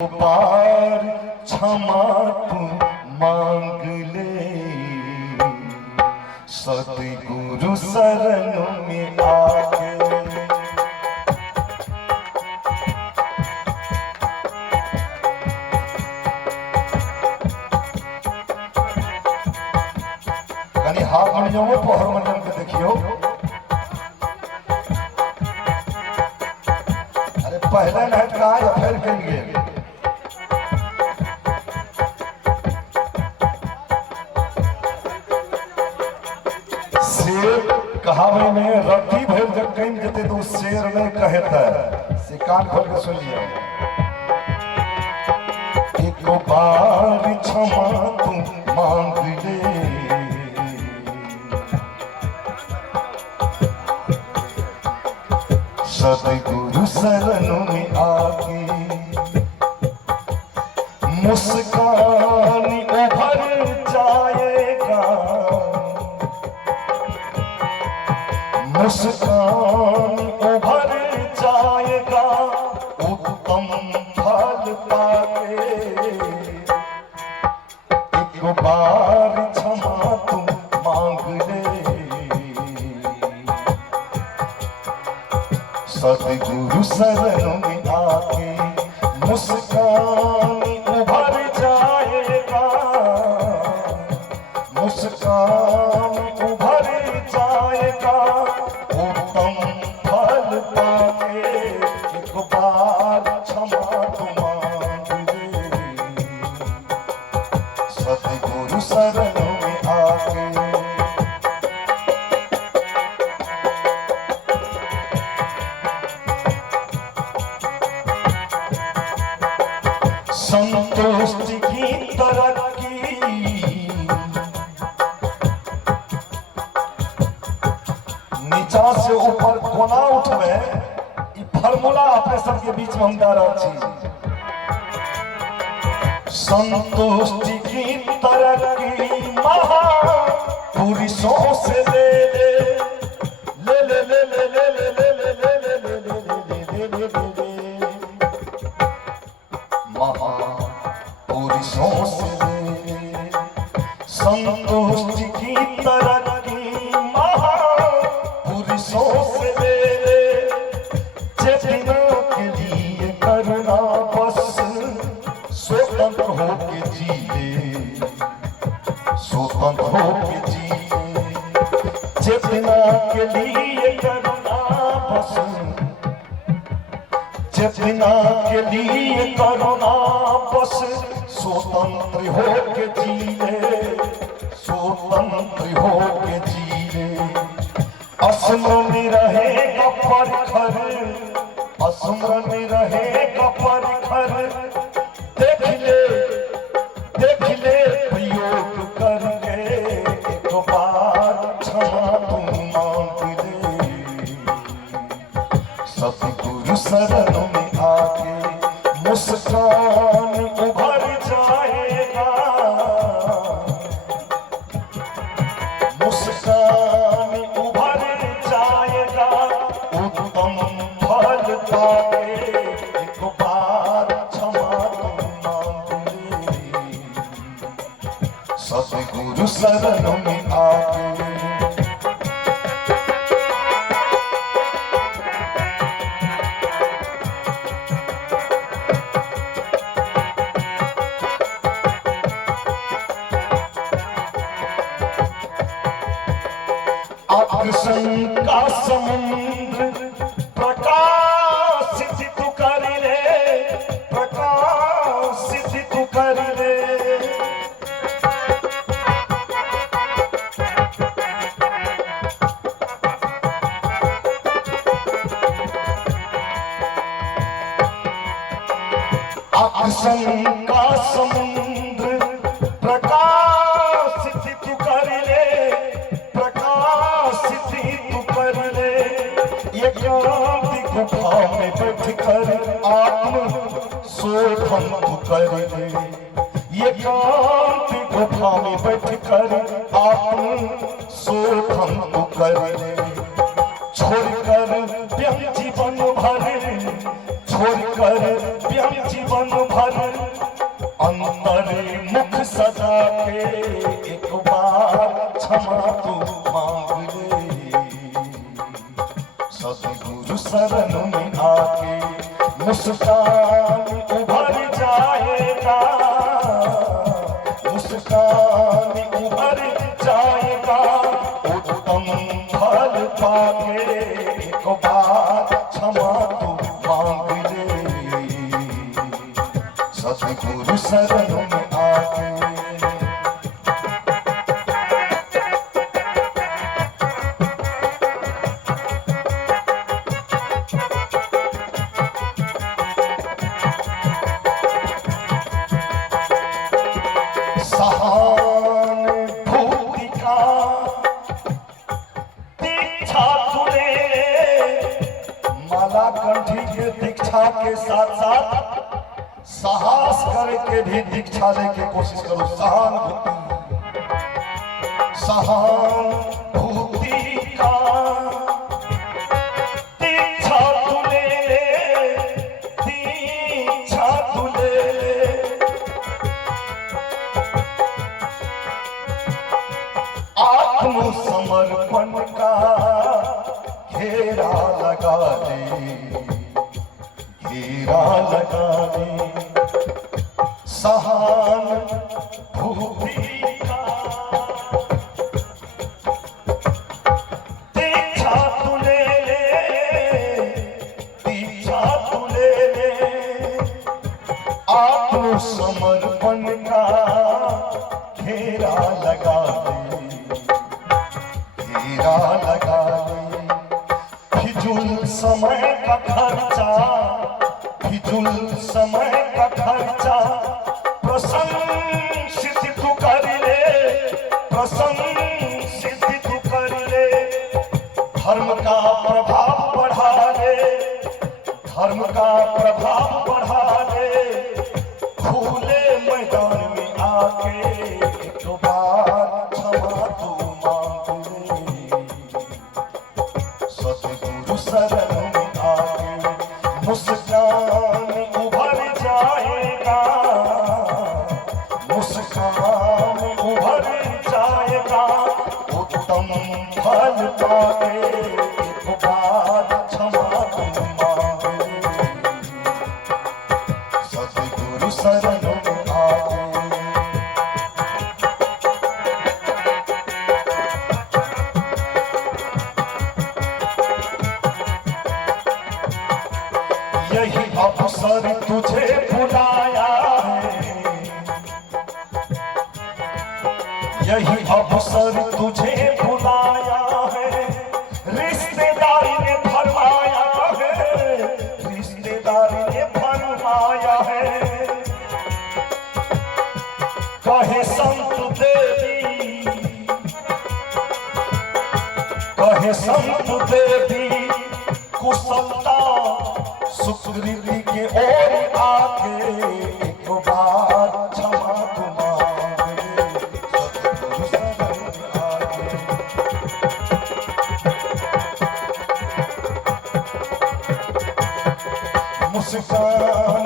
पार क्षमा तू मांग ले, सतगुरु शरण में आके। कहीं हारमोनियम पर हारमोनियम के देखियो, अरे पहले नाइट कहा या फिर करेंगे। शेर कहावे में रति भर जब कहीं जते तो शेर में कहता है, से कान खोल के सुनिए। एक बार क्षमा तू मांग ले, सतगुरु शरण में आके। मुस्कान उभर जाएगा, मुस्कान उभर जाएगा, उत्तम फल पाके। एक बार क्षमा तू मांग ले, सतगुरु शरण में आके। मुस्कान उभर जाएगा, मुस्कान उभर जाएगा, उत्तम फल पाके। एक बार क्षमा तू मांग ले, सतगुरु शरण में आके। संतोष की तरक्की, नीचा से ऊपर कोना उठवे, फार्मूला अपने सबके बीच में हम रहा छी। संतोष की तरक्की महा पुरुषों से ले ले ले ले ले ले ले ले ले ले ले ले ले ले ले ले महापुरुषों से ले। संतोष की तरक्की महापुरुषों से ले, चेतनों के लिए करुणा बस, स्वतंत्र होके जी ले, स्वतंत्र होके जी ले। चेतना के लिए करुणा बस, चेतना के लिए करुणा बस, स्वतंत्र होके जी ले, स्वतंत्र होके जी ले। अस्मरण रहेगा परिखर, अस्मरण रहेगा परिखर, देख ले प्रयोग करके। एक बार क्षमा तू मांग ले, सतगुरु शरण में आके। मुस्कान उभर जाएगा, मुस्कान उभर जाएगा, उत्तम फल पाके। एक बार क्षमा तू मांग ले, सतगुरु शरण में आके। कृष्ण का समुद्र प्रकाशित तू कर ले, प्रकाशित तू कर ले। कृष्ण का समुद्र प्रकाशित तू कर ले, प्रकाशित तू कर ले। एकांत गुफा में बैठ कर आत्म शोधन तू कर ले, एकांत गुफा में बैठ कर आत्म शोधन तू कर ले। छोड़कर व्यम जीवन भर, छोड़कर व्यम जीवन भर, अंतर मुख सजा के एक बार क्षमा तू मांग ले। सतगुरु शरण में आके मुस्कान उभर जाएगा, मुस्कान उभर जाएगा, उत्तम फल पाके एक बार क्षमा तू मांग ले। सतगुरु शरण में आके सहानुभूति का दीक्षा तूने, माला कंठी के दीक्षा के साथ साथ साहस करके भी दीक्षा लेके कोशिश करो। सहानुभूति का दीक्षा तूने, दीक्षा तूने, आत्मसमर्पण का घेरा लगा दे, घेरा लगा दे। सहानुभूति का दीक्षा तू ले ले, दीक्षा तू ले ले, आत्मसमर्पण का घेरा लगा दे, घेरा लगा दे। फिजूल समय का खर्चा, फिजूल समय का खर्चा प्रसन्न सिद्धि तू कर ले, प्रसन्न सिद्धि तू कर ले। धर्म का प्रभाव बढ़ा ले, धर्म का प्रभाव बढ़ा ले। खुले मैदान में आके एक बार क्षमा तू मांग ले। सतगुरु शरण में आके मुस्कान उभर जाएगा, मुस्कान उभर जाएगा, उत्तम फल पाके एक बार क्षमा तू मांग ले। सतगुरु शरण में आके यही अवसर तुझे बुलाया है, यही अवसर तुझे बुलाया है। रिश्तेदारी ने फरमाया है, रिश्तेदारी ने फरमाया है। कहे संत देवी, कहे संत देवी, कुशलता सुकृति के ओर आके एक बार क्षमा तू मांग ले। सतगुरु शरण में आके मुस्कान